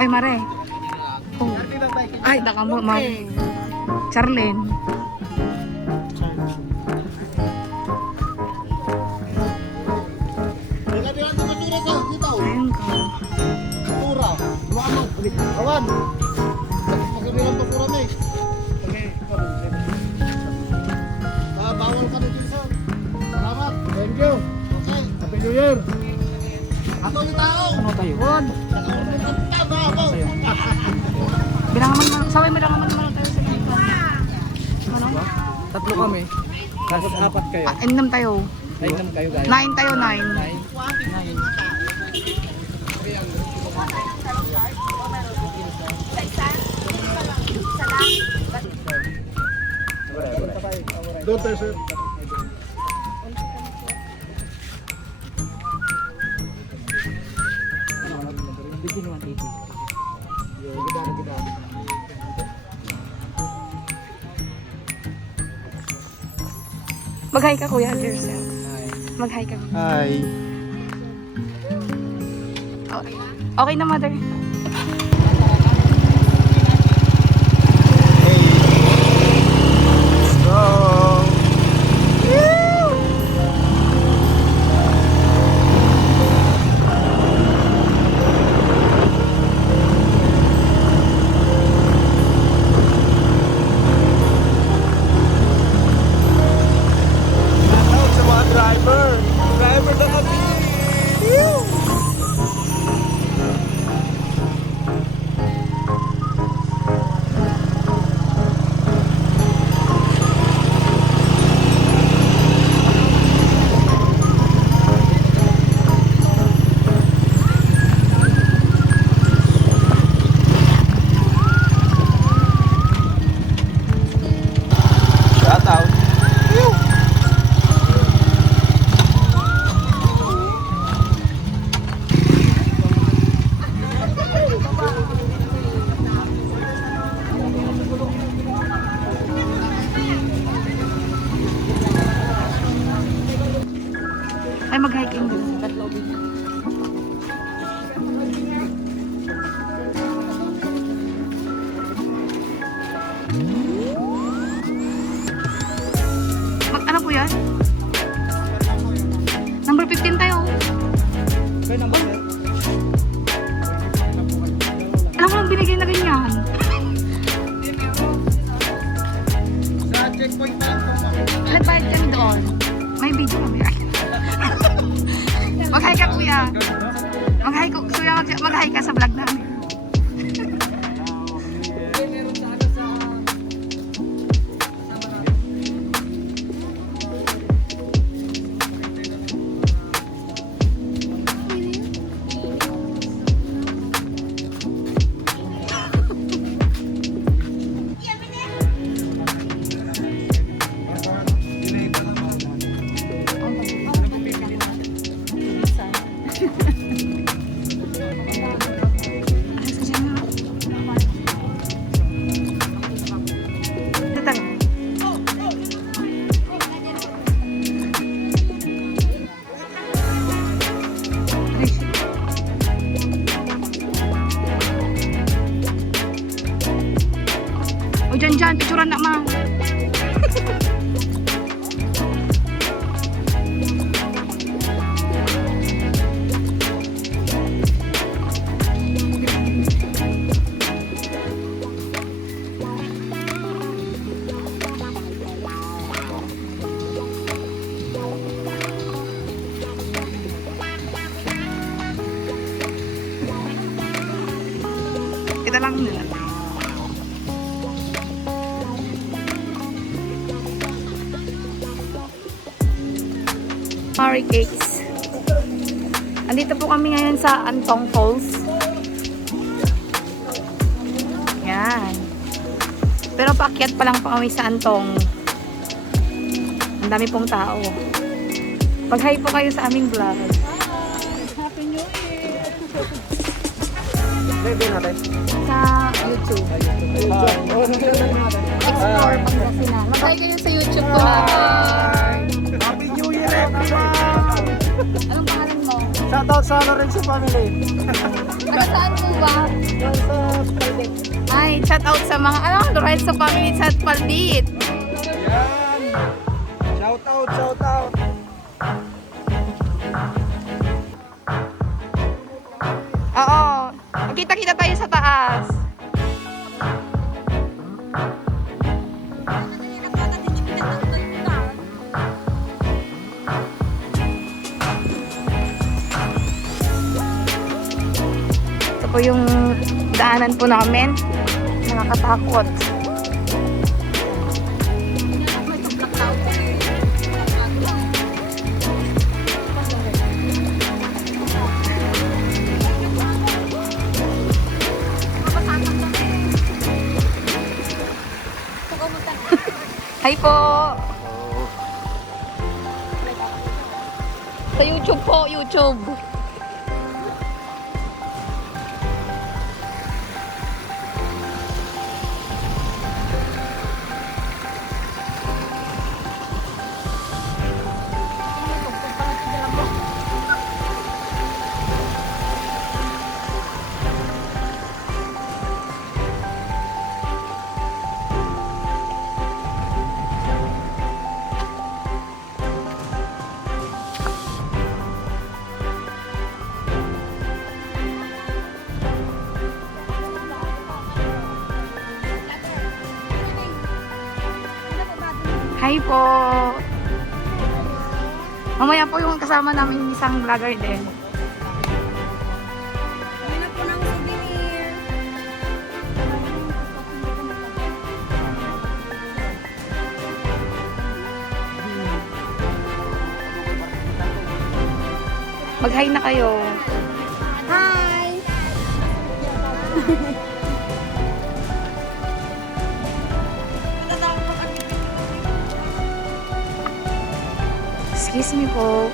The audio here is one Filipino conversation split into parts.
Ay, Mare. Oh. Ay, daka mo, Mare. Charlene. Ayun ka. Kawan. Magkabilang pa pura may. Bawal ka dito sir. Salamat. Thank you. Okay. Happy New Year. Ako ni tao. Ano tayo? Bilangaman mo. Saway mo bilangaman mo tayo sa dito. Ano? Tatlo kami. Tapos apat kayo. Enam tayo. Ay, nam kayo guys. 9 tayo, 9. 9. Doon tayo sir. Bigyan 180. Mag-hi ka, kuya. Yourself. Mag-hi ka. Hi. Okay. Okay na, mother. Driver na kami. Shout out. Ay, mag-hiking din. Ano po yan? Number 15 tayo. Kaya number sir? Alam ko lang binigay na ganyan. Sa checkpoint na lang po. Nagbayad kami doon. May video kami. Mag-hi ka, kuya. Mag-hi ko. Kuya, mag-hi ka sa vlog namin. O dyan, picturean na ma. Kita lang nila. Mari Cakes. Andito po kami ngayon sa Antong Falls. Yan. Pero paakyat pa lang po kami sa Antong. Ang dami pong tao. Pag-hi po kayo sa aming vlog. Happy New Year. Ready natin. Sa YouTube. Explore Pangasinan. Mag-hi kayo sa YouTube po namin. Happy New Year everyone! Anong pangalan mo? Shout out sa Lorenzo family. Taga saan po ba? Doon sa Spalding. Ay, shout out sa mga, Lorenzo family sa Paldit. Yan. Shout out, shout out. Oo. Kita-kita tayo sa taas. Ito po yung daanan po namin. Nakakatakot. Hi po! Sa YouTube po, YouTube. Hi po! Mamaya po yung kasama namin isang vlogger din. Hanap po ng souvenir. Mag-hi na kayo. Hi! Excuse me po.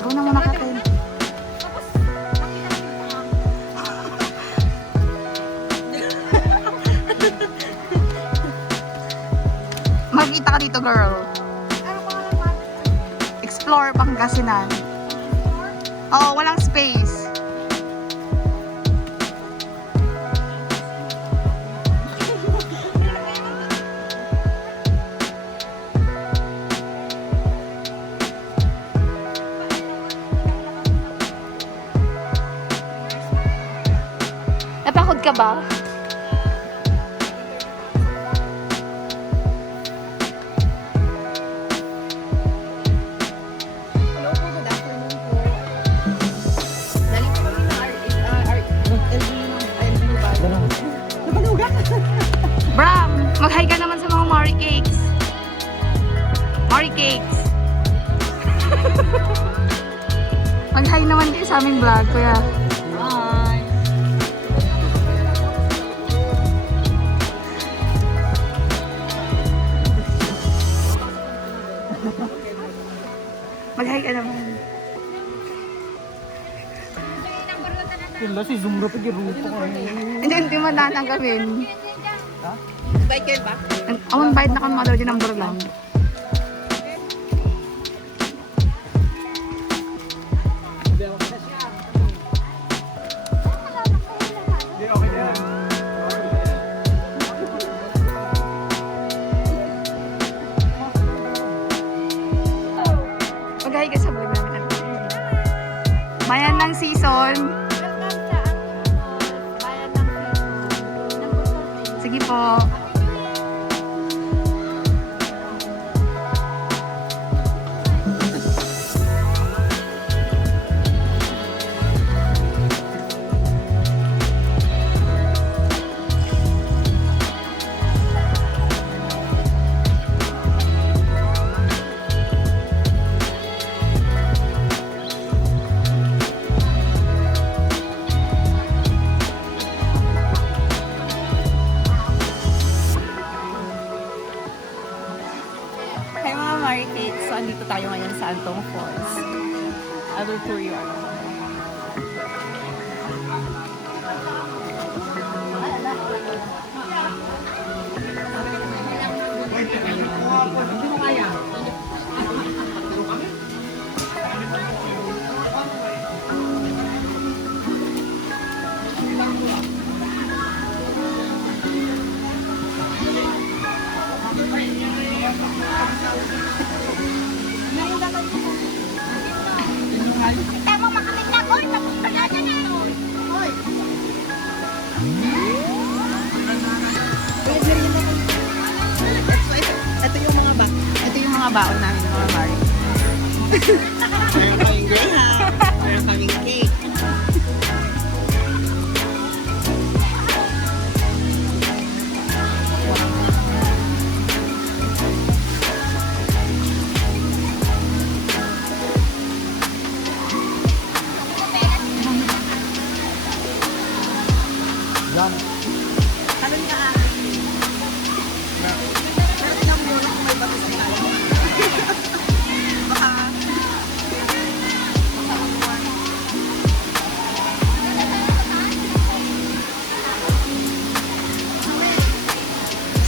Ikaw na muna katin. Magkita ka dito, girl. Explore Pangasinan. Oo, walang space. Napakod ka ba? Hello po, good afternoon po. Dali po kami ng LB Nabaluga! Bram, mag-hi ka naman sa mga Mari Cakes. Mari Cakes. Mag-hi naman kayo sa aming vlog, kuya. Hi! Mag-hi ka naman. Kila si Zumra pa girupo ko. Hindi mo nananggawin. Bike kayo ba? Awan bayad na kang mga daw din number lang. Hindi, okay na yan. po. Hi mga Marikate. So, andito tayo ngayon sa Antong Falls. I will tour you around. Tama makamit na ko, tapos pala na na. Ito yung mga baon namin mga Marikate. Meron kaming greyhound. Meron kaming cake. Yan.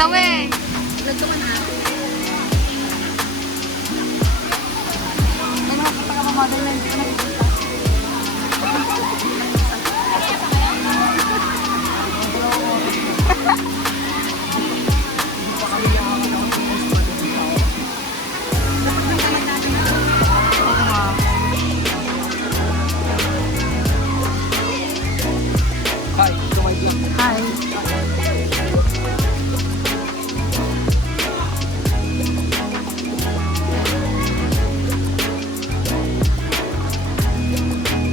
Sawe! May mga pagkakamodel na hindi ko nakikita. Hi, ito may vlog. Hi.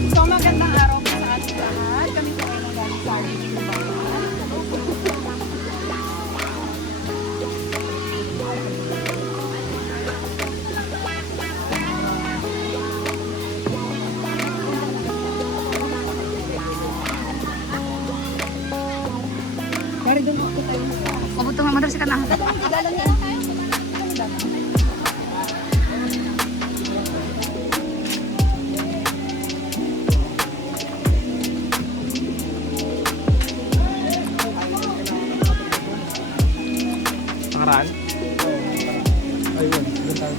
So, magandang araw po sa ating lahat. Kami po ay nanggaling sa ating Bayan. Pabuto nga madrasa ka na. Nakaraan? Ayun, doon tayo.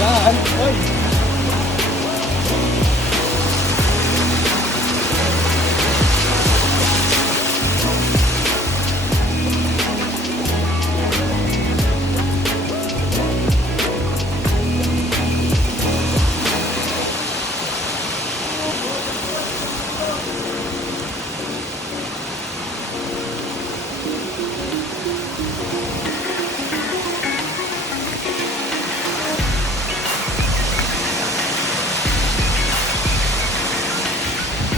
Yan, oy.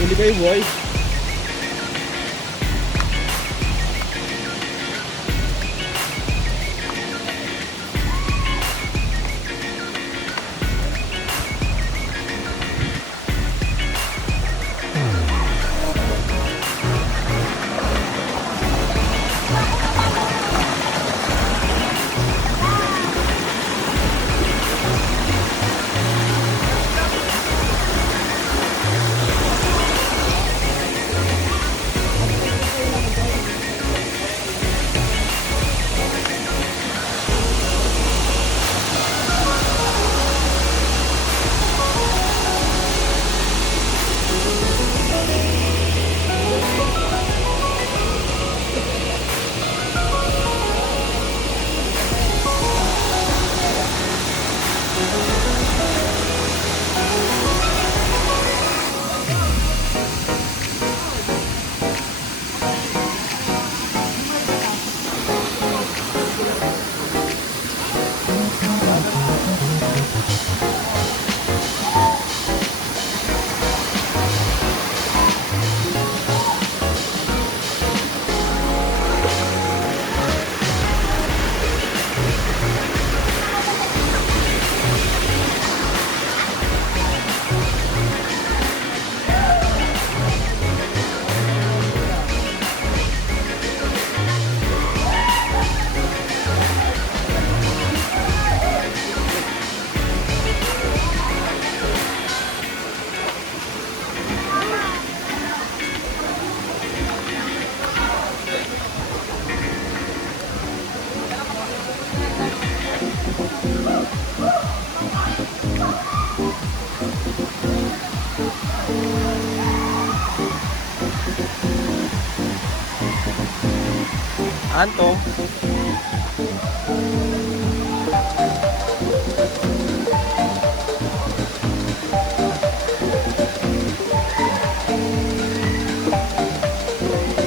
Huli kayo, boy. Anto.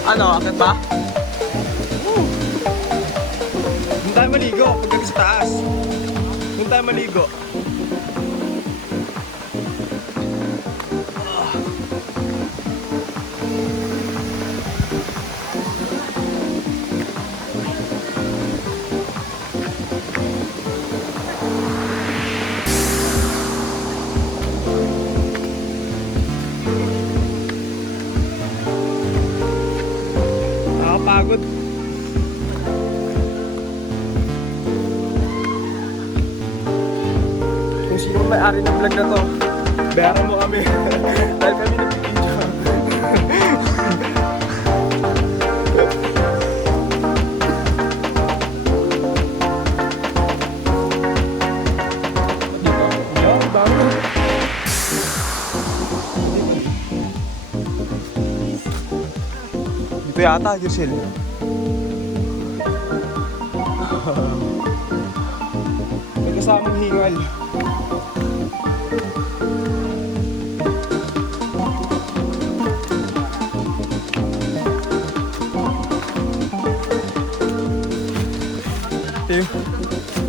Ano, akit ba? Doon tayo maligo pagdating sa taas. Doon tayo maligo. Nakakapagod. Kung sino may-ari ng vlog na to, bayaran mo kami. Dahil kami nag-video. Yan, bago. Dito yata, Gisel. May kasamang hingal.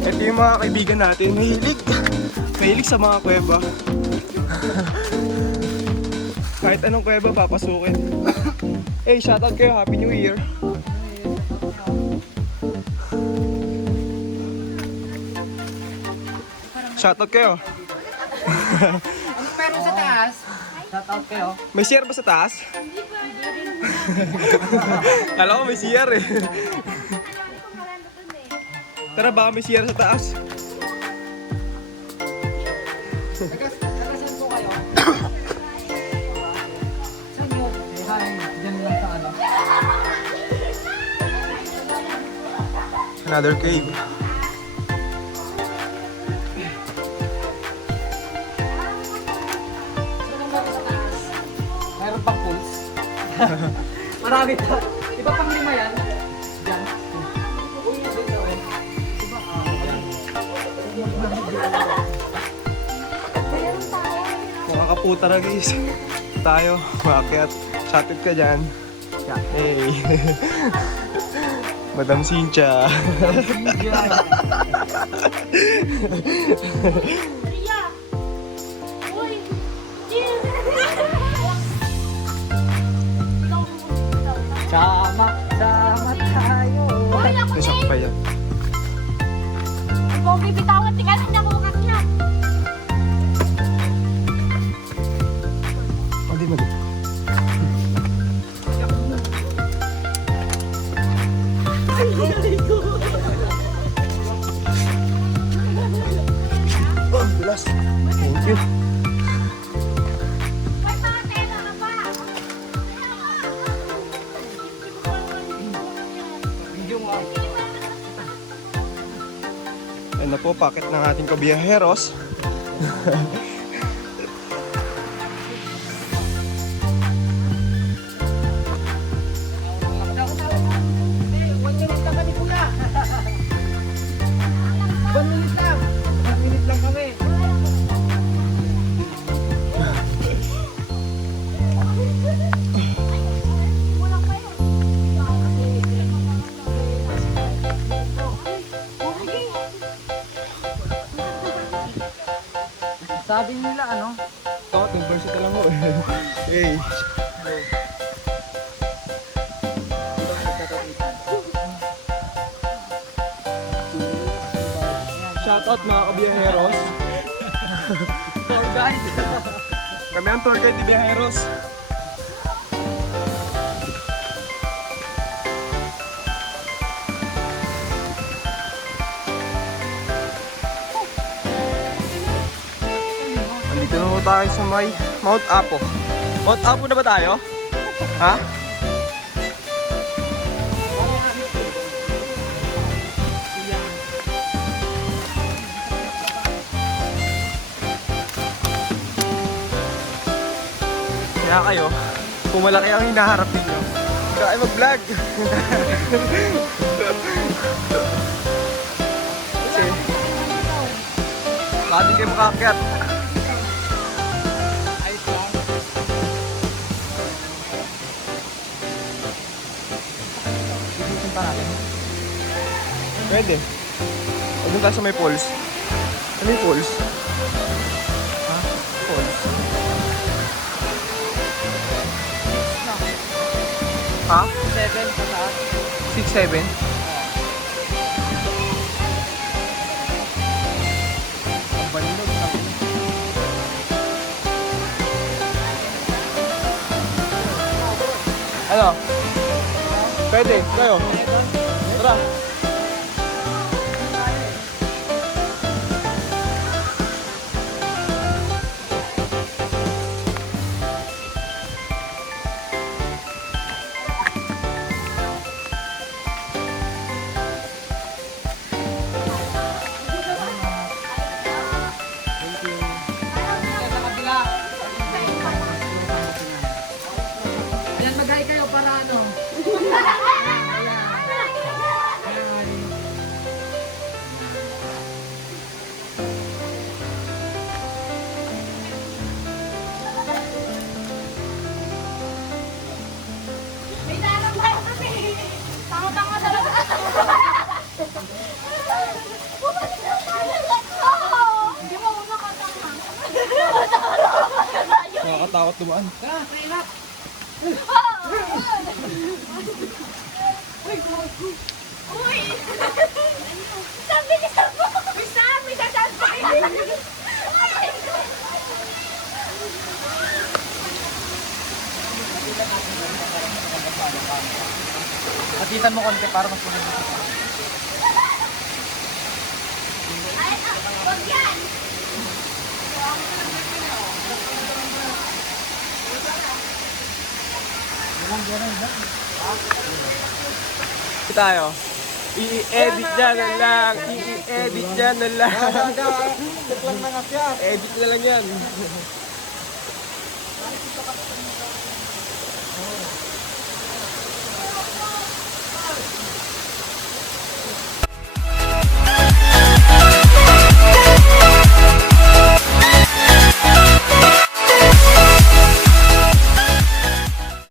Ito yung mga kaibigan natin. Mahilig sa mga kuweba. Kahit anong kuweba papasukin. Hey, shoutout kayo. Happy New Year. Shoutout kayo. Pero sa taas, shout out kayo. May CR ba sa taas? Kala ko may CR eh. Tara, baka may CR sa taas. Nagasan po kayo. Saan yun? Hi, dyan lang sa ano. Another cave. Mayroon pang pools. Marami pa. Iba pang 5 yan. Diyan. Mga kaputara guys. Tayo, maakyat. Shoutout ka dyan. Hey. Madam Cynthia. Sama tayo. Nasok pa yan. Pogi bitawan, tingnan niya ko kakya. Hindi mag... Oh, bilas. Thank you. May mga tela ka pa. Ayun na po, packet ng ating kabiyaheros. Sabi nila ano? Ito, 10% na lang ho. Hey. Shoutout mga kabiyaheros. Tour guide. Kami ang tour guide ni Biyaheros. Andito na po tayo sa may Mount Apo. Mount Apo na ba tayo? Ha? Kaya kayo, kung malaki ang hinaharap ninyo, Kaya mag-vlog. Kasi, baka di kayo makaakyat. Ayos lang. Ibitin pa natin. Pwede. Huwag doon tayo sa may falls. Ano yung falls? Ha? Falls. Ha? 7 sa taas. 6-7? Ang balilog. Ano? Pwede, kayo. Tara. Sa kabila. Ayan, mag-hi kayo para ano. May tanong tayo kasi. Tanga-tanga talaga. Bumalik na tayo. Hindi mo muna katanga. Nakakatakot dumaan. Tara, kailap. Uy! Sabi ni Sabi! May sabi sa sabi! Patisan mo konti para mas maganda. Ay, wag yan! Tayo. I-edit niya na lang. I-edit niya na lang. Lang ng akyat. Edit na lang yan.